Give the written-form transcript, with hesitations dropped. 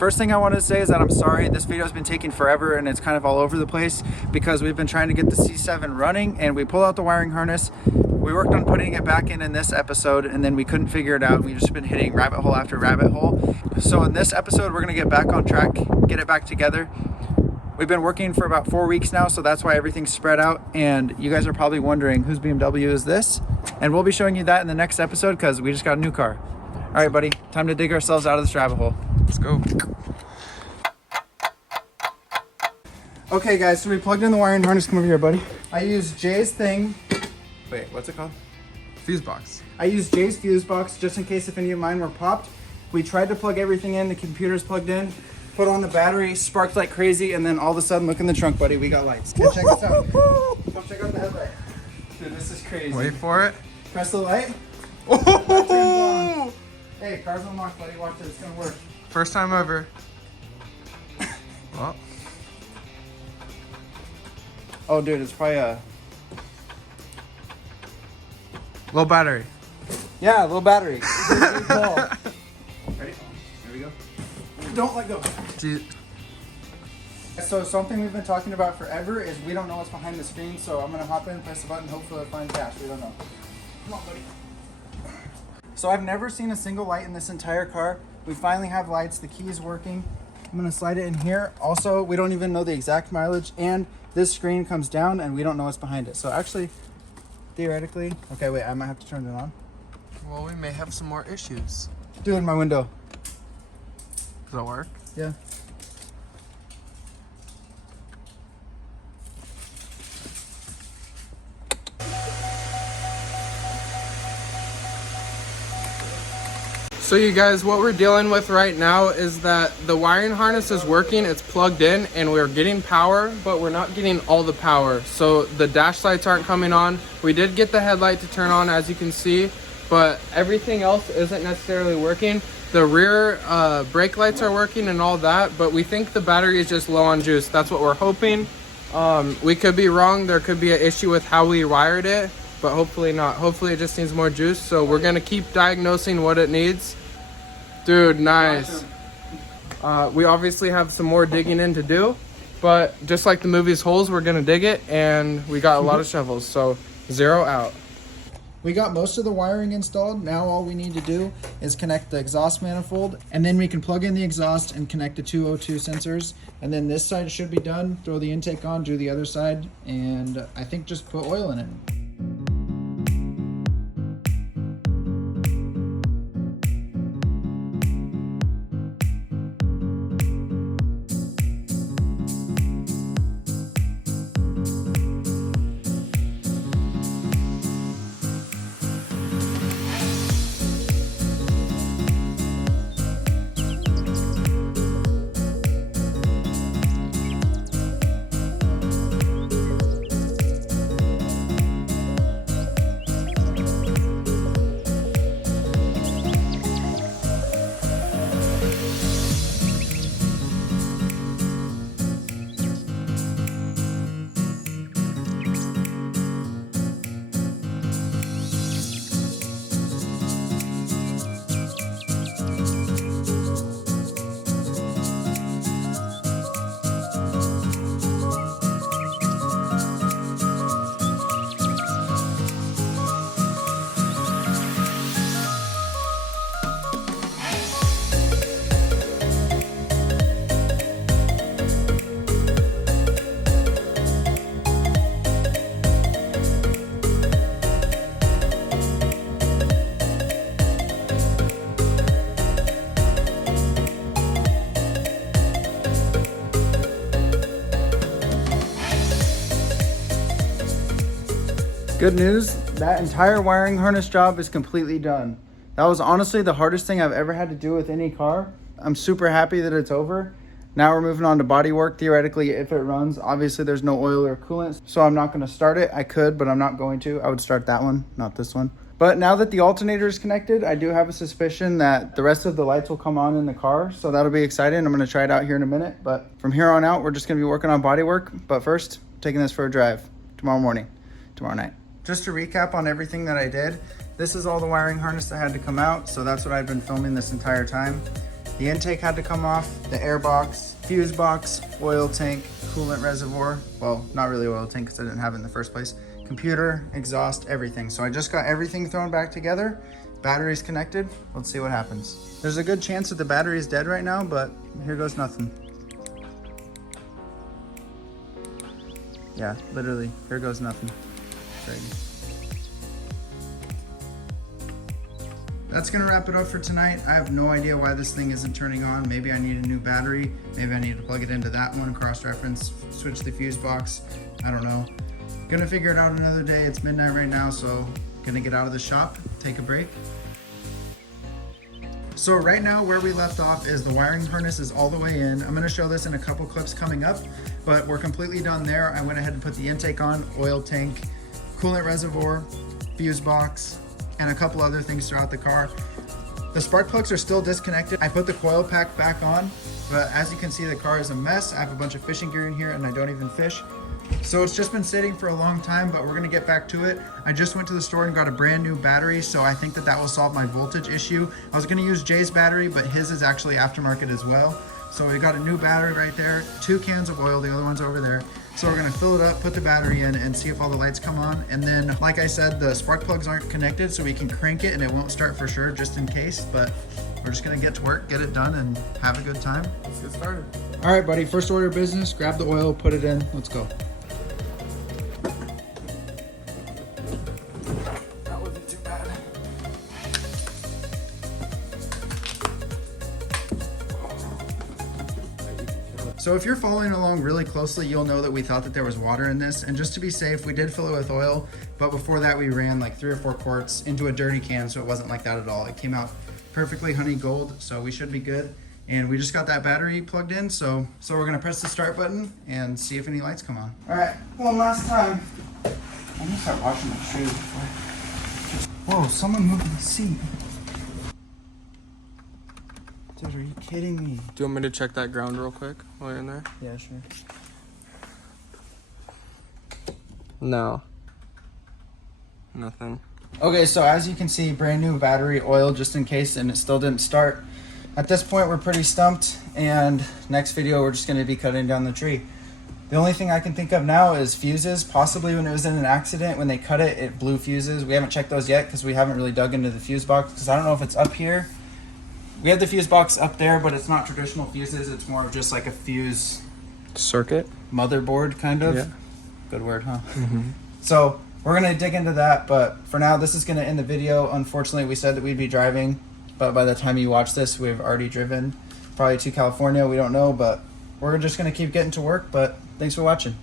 First thing I wanted to say is that I'm sorry this video has been taking forever and it's kind of all over the place because we've been trying to get the C7 running and we pulled out the wiring harness. We worked on putting it back in this episode and then we couldn't figure it out. We've just been hitting rabbit hole after rabbit hole. So in this episode, we're gonna get back on track, get it back together. We've been working for about 4 weeks now, so that's why everything's spread out. And you guys are probably wondering whose BMW is this? And we'll be showing you that in the next episode because we just got a new car. All right, buddy, time to dig ourselves out of this rabbit hole. Let's go. Okay guys, so we plugged in the wiring harness. Come over here, buddy. I used Jay's thing. Wait, what's it called? Fuse box. I used Jay's fuse box just in case if any of mine were popped. We tried to plug everything in, the computer's plugged in, put on the battery, sparked like crazy, and then all of a sudden, look in the trunk, buddy, we got lights. Come check this out. Come check out the headlight. Dude, this is crazy. Wait for it. Press the light. Oh! Hey, car's unlocked, buddy. Watch this, it's gonna work. First time ever. Well. Oh, dude, it's probably a... Low battery. Yeah, low battery. Ready? Here we go. Don't let go. Jeez. So something we've been talking about forever is we don't know what's behind the screen, so I'm gonna hop in, press the button, hopefully I'll find cash. We don't know. Come on, buddy. So I've never seen a single light in this entire car. We finally have lights, the key is working. I'm gonna slide it in here. Also, we don't even know the exact mileage, and this screen comes down and we don't know what's behind it. So actually, theoretically, okay, wait, I might have to turn it on. Well, we may have some more issues. Do it in my window. Does that work? Yeah. So you guys, what we're dealing with right now is that the wiring harness is working, it's plugged in, and we're getting power, but we're not getting all the power. So the dash lights aren't coming on. We did get the headlight to turn on, as you can see, but everything else isn't necessarily working. The rear brake lights are working and all that, but we think the battery is just low on juice. That's what we're hoping. We could be wrong. There could be an issue with how we wired it, but hopefully not. Hopefully it just needs more juice. So we're gonna keep diagnosing what it needs. Dude, nice. We obviously have some more digging in to do, but just like the movie's holes, we're gonna dig it, and we got a lot of shovels, so 0 out. We got most of the wiring installed. Now all we need to do is connect the exhaust manifold, and then we can plug in the exhaust and connect the two O2 sensors. And then this side should be done. Throw the intake on, do the other side, and I think just put oil in it. Good news, that entire wiring harness job is completely done. That was honestly the hardest thing I've ever had to do with any car. I'm super happy that it's over. Now we're moving on to body work. Theoretically, if it runs, obviously there's no oil or coolant, so I'm not gonna start it. I could, but I'm not going to. I would start that one, not this one. But now that the alternator is connected, I do have a suspicion that the rest of the lights will come on in the car, so that'll be exciting. I'm gonna try it out here in a minute, but from here on out, we're just gonna be working on body work. But first, taking this for a drive tomorrow night. Just to recap on everything that I did, this is all the wiring harness that had to come out, so that's what I've been filming this entire time. The intake had to come off, the air box, fuse box, oil tank, coolant reservoir. Well, not really oil tank because I didn't have it in the first place. Computer, exhaust, everything. So I just got everything thrown back together. Battery's connected. Let's see what happens. There's a good chance that the battery is dead right now, but here goes nothing. Yeah, literally, here goes nothing. Crazy. That's gonna wrap it up for tonight. I have no idea why this thing isn't turning on. Maybe I need a new battery. Maybe I need to plug it into that one, cross-reference, switch the fuse box. I don't know. Gonna figure it out another day. It's midnight right now, so gonna get out of the shop, take a break. So right now where we left off is the wiring harness is all the way in. I'm gonna show this in a couple clips coming up, but we're completely done there. I went ahead and put the intake on, oil tank, coolant reservoir, fuse box, and a couple other things throughout the car. The spark plugs are still disconnected. I put the coil pack back on, but as you can see, the car is a mess. I have a bunch of fishing gear in here and I don't even fish. So it's just been sitting for a long time, but we're gonna get back to it. I just went to the store and got a brand new battery, so I think that that will solve my voltage issue. I was gonna use Jay's battery, but his is actually aftermarket as well. So we got a new battery right there, 2 cans of oil, the other one's over there. So we're gonna fill it up, put the battery in, and see if all the lights come on. And then, like I said, the spark plugs aren't connected, so we can crank it and it won't start for sure, just in case. But we're just gonna get to work, get it done, and have a good time. Let's get started. All right, buddy, first order of business, grab the oil, put it in, let's go. That wasn't too bad. So if you're following along really closely, you'll know that we thought that there was water in this. And just to be safe, we did fill it with oil. But before that, we ran like 3 or 4 quarts into a dirty can. So it wasn't like that at all. It came out perfectly honey gold. So we should be good. And we just got that battery plugged in. So we're going to press the start button and see if any lights come on. All right, one last time. I'm going to start washing my shoes before. Whoa, someone moved the seat. Dude, are you kidding me? Do you want me to check that ground real quick while you're in there? Yeah, sure. No. Nothing. Okay, so as you can see, brand new battery, oil just in case, and it still didn't start. At this point, we're pretty stumped, and next video, we're just gonna be cutting down the tree. The only thing I can think of now is fuses. Possibly when it was in an accident, when they cut it, it blew fuses. We haven't checked those yet because we haven't really dug into the fuse box, because I don't know if it's up here. We have the fuse box up there, but it's not traditional fuses. It's more of just like a fuse Circuit? motherboard, kind of. Yeah. Good word, huh? Mm-hmm. So we're gonna dig into that, but for now, this is gonna end the video. Unfortunately, we said that we'd be driving, but by the time you watch this, we've already driven probably to California. We don't know, but we're just gonna keep getting to work. But thanks for watching.